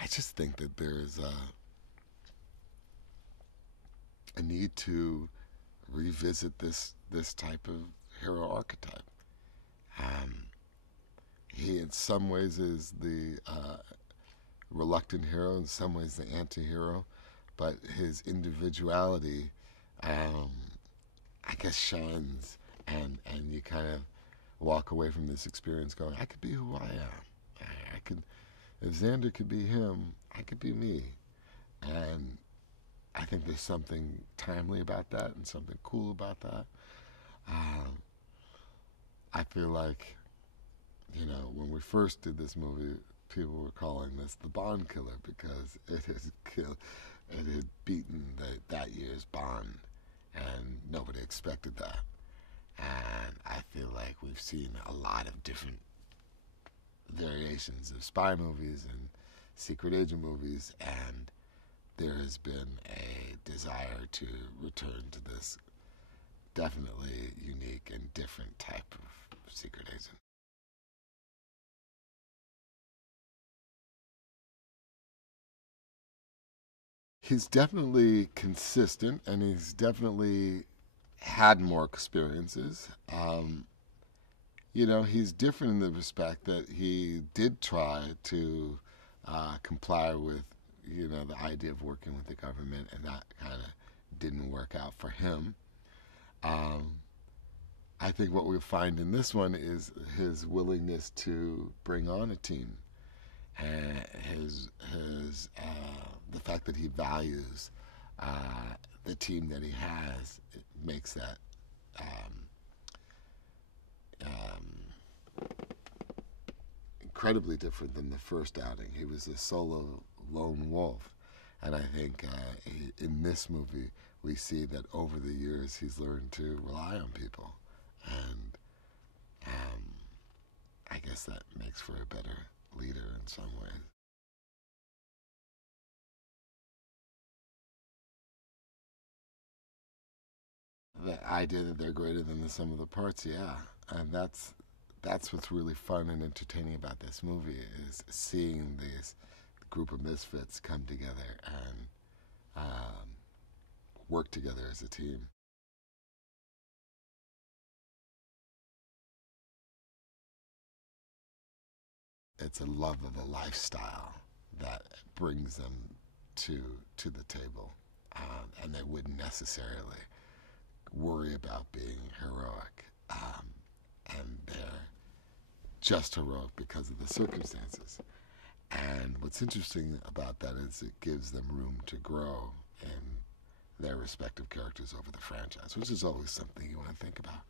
I just think that there's a need to revisit this type of hero archetype. Um, he, in some ways, is the reluctant hero, in some ways, the anti-hero, but his individuality, um, I guess, shines, and you kind of walk away from this experience going, I could be who I am. I could, if Xander could be him, I could be me. And I think there's something timely about that and something cool about that. Um, I feel like, when we first did this movie, people were calling this the Bond killer because it had beaten that year's Bond, and nobody expected that. And I feel like we've seen a lot of different variations of spy movies and secret agent movies, and there has been a desire to return to this definitely unique and different type of secret agent. He's definitely consistent, and he's definitely had more experiences. He's different in the respect that he did try to comply with, the idea of working with the government, and that kind of didn't work out for him. Um, I think what we find in this one is his willingness to bring on a team, and the fact that he values the team that he has. It makes that um, um, incredibly different than the first outing. He was a solo lone wolf, and I think in this movie we see that over the years he's learned to rely on people, and um, I guess that makes for a better leader in some ways. The idea that they're greater than the sum of the parts, yeah, and that's what's really fun and entertaining about this movie is seeing this group of misfits come together and work together as a team. It's a love of a lifestyle that brings them to the table, and they wouldn't necessarily worry about being heroic, and they're just heroic because of the circumstances. And what's interesting about that is it gives them room to grow in their respective characters over the franchise, which is always something you want to think about.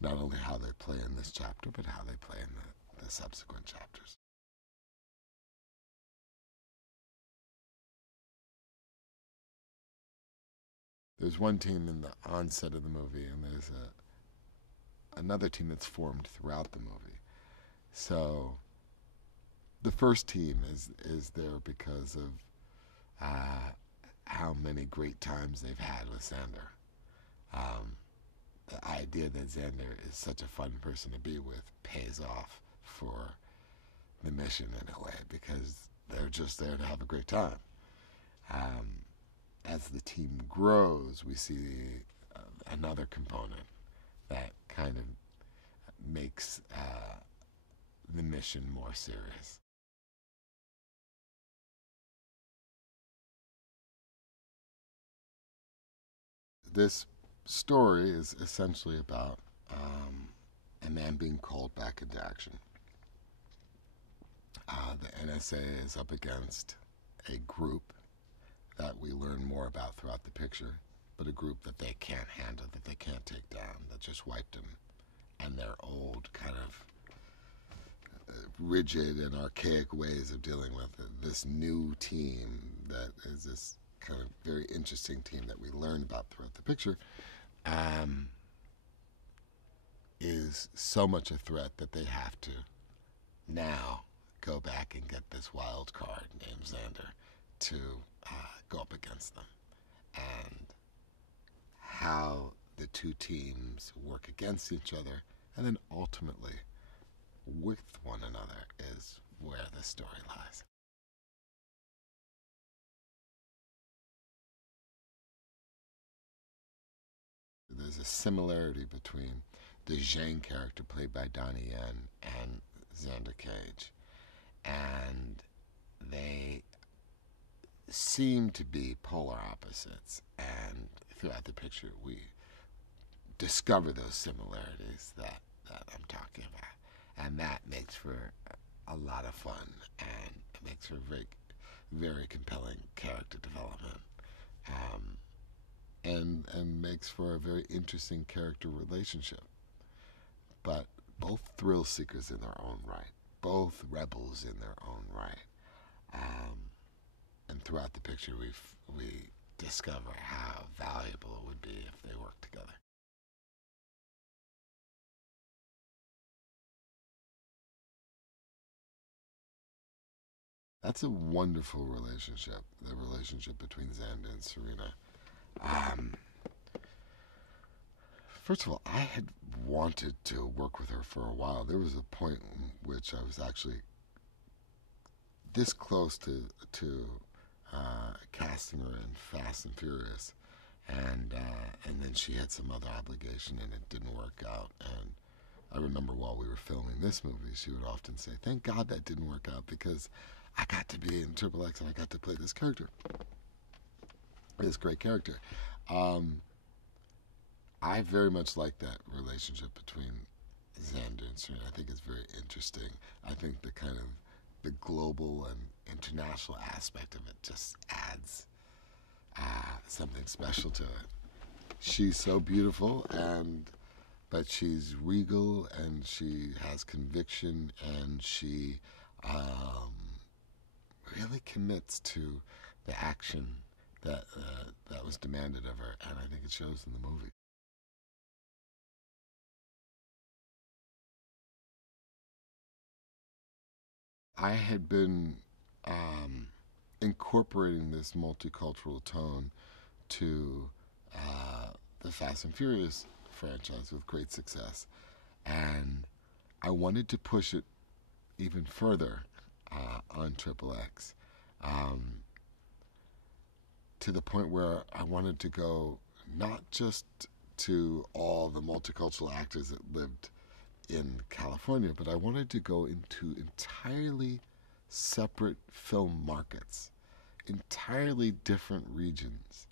Not only how they play in this chapter, but how they play in the subsequent chapters. There's one team in the onset of the movie, and there's another team that's formed throughout the movie. So the first team is there because of uh, how many great times they've had with Xander. Um, the idea that Xander is such a fun person to be with pays off for the mission in a way because they're just there to have a great time. Um, as the team grows, we see another component that kind of makes the mission more serious. This story is essentially about a man being called back into action. The NSA is up against a group that we learn more about throughout the picture, but a group that they can't handle, that they can't take down, that just wiped them. And their old kind of rigid and archaic ways of dealing with it. This new team that is this kind of very interesting team that we learn about throughout the picture um, is so much a threat that they have to now go back and get this wild card named Xander to go up against them. And how the two teams work against each other and then ultimately with one another is where the story lies. there's a similarity between the Zhang character played by Donnie Yen and Xander Cage, and they seem to be polar opposites. And throughout the picture, we discover those similarities that I'm talking about, and that makes for a lot of fun, and it makes for very, very compelling character development, and makes for a very interesting character relationship. But both thrill seekers in their own right, both rebels in their own right, and throughout the picture we discover how valuable it would be if they worked together. That's a wonderful relationship, the relationship between Xander and Serena. Um, First of all, I had wanted to work with her for a while. There was a point in which I was actually this close to casting her in Fast and Furious, and then she had some other obligation and it didn't work out. And I remember while we were filming this movie, she would often say, "Thank God that didn't work out because I got to be in XXX and I got to play this character, this great character." Um, I very much like that relationship between Xander and Serena. I think it's very interesting. I think the kind of the global and international aspect of it just adds something special to it. She's so beautiful, but she's regal, and she has conviction, and she really commits to the action that was demanded of her, and I think it shows in the movie. I had been um, incorporating this multicultural tone to the Fast and Furious franchise with great success, and I wanted to push it even further on XXX, um, to the point where I wanted to go not just to all the multicultural actors that lived in California, but I wanted to go into entirely separate film markets, entirely different regions,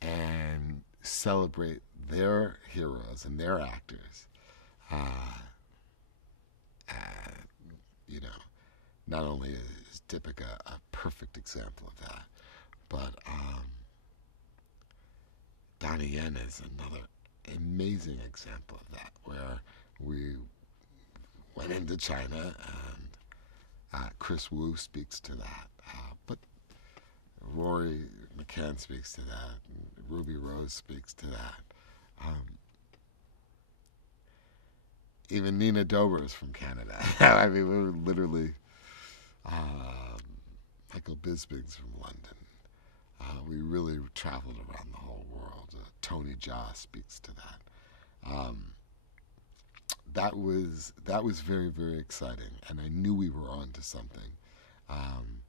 and celebrate their heroes and their actors. Uh, uh, you know, not only is Deepika a perfect example of that, but Donnie Yen is another amazing example of that, where we went into China, and Chris Wu speaks to that, but Rory McCann speaks to that, and Ruby Rose speaks to that. Um, Even Nina Dober is from Canada. I mean, we were literally um, Michael Bisping's from London. We really traveled around the whole world. Tony Jaa speaks to that. That was very, very exciting, and I knew we were on to something. Um,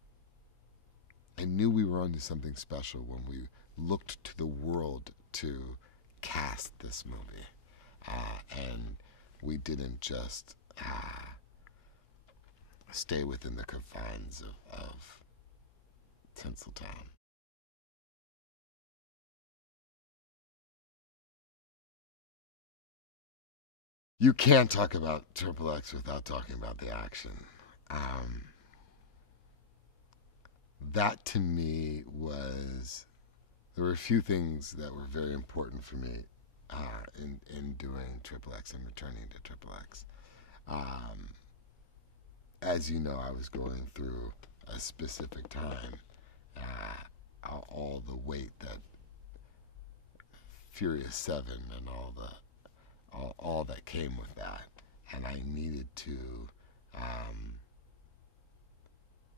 I knew we were onto something special when we looked to the world to cast this movie, and we didn't just stay within the confines of Tinseltown. You can't talk about Triple X without talking about the action. Um, that to me was there were a few things that were very important for me in doing Triple X and returning to Triple X. Um, as you know, I was going through a specific time, all the weight that Furious Seven and all that came with that, and I needed to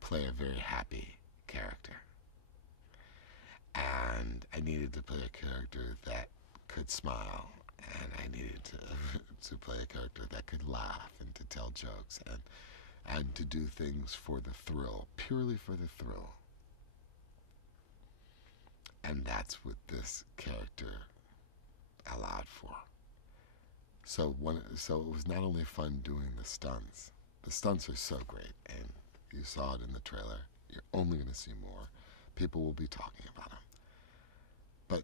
play a very happy character, and I needed to play a character that could smile, and I needed to play a character that could laugh and to tell jokes and to do things for the thrill, purely for the thrill. And that's what this character allowed for. So it was not only fun doing the stunts. The stunts are so great, and you saw it in the trailer. You're only going to see more. People will be talking about them. But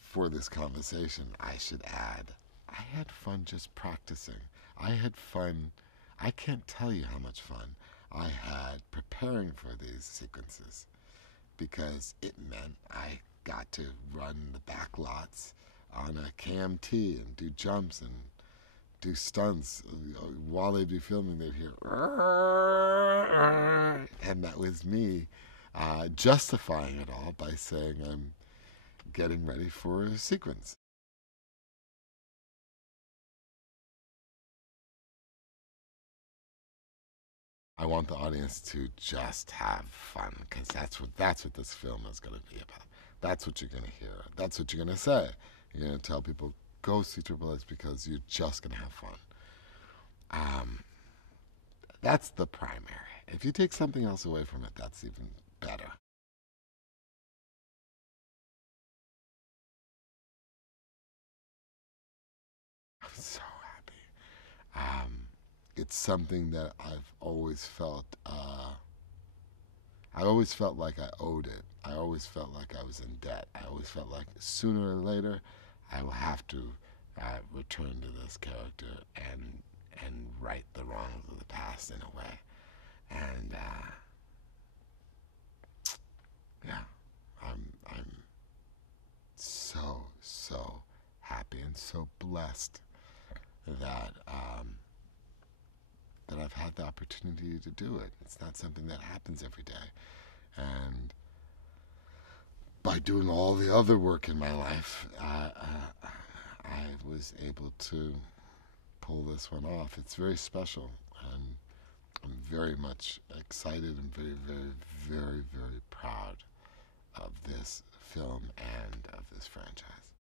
for this conversation, I should add, I had fun just practicing. I had fun. I can't tell you how much fun I had preparing for these sequences, because it meant I got to run the back lots on a KMT and do jumps and do stunts. While they'd be filming, they'd hear, and that was me justifying it all by saying I'm getting ready for a sequence. I want the audience to just have fun, because that's what this film is going to be about. That's what you're going to hear. That's what you're going to say. You're going to tell people, go see Triple X because you're just going to have fun. That's the primary. If you take something else away from it, that's even better. I'm so happy. It's something that I've always felt. I always felt like I owed it. I always felt like I was in debt. I always felt like sooner or later I will have to return to this character and right the wrongs of the past in a way. And yeah, I'm so happy and so blessed that that I've had the opportunity to do it. It's not something that happens every day, and by doing all the other work in my life, I was able to pull this one off. It's very special, and I'm very much excited and very proud of this film and of this franchise.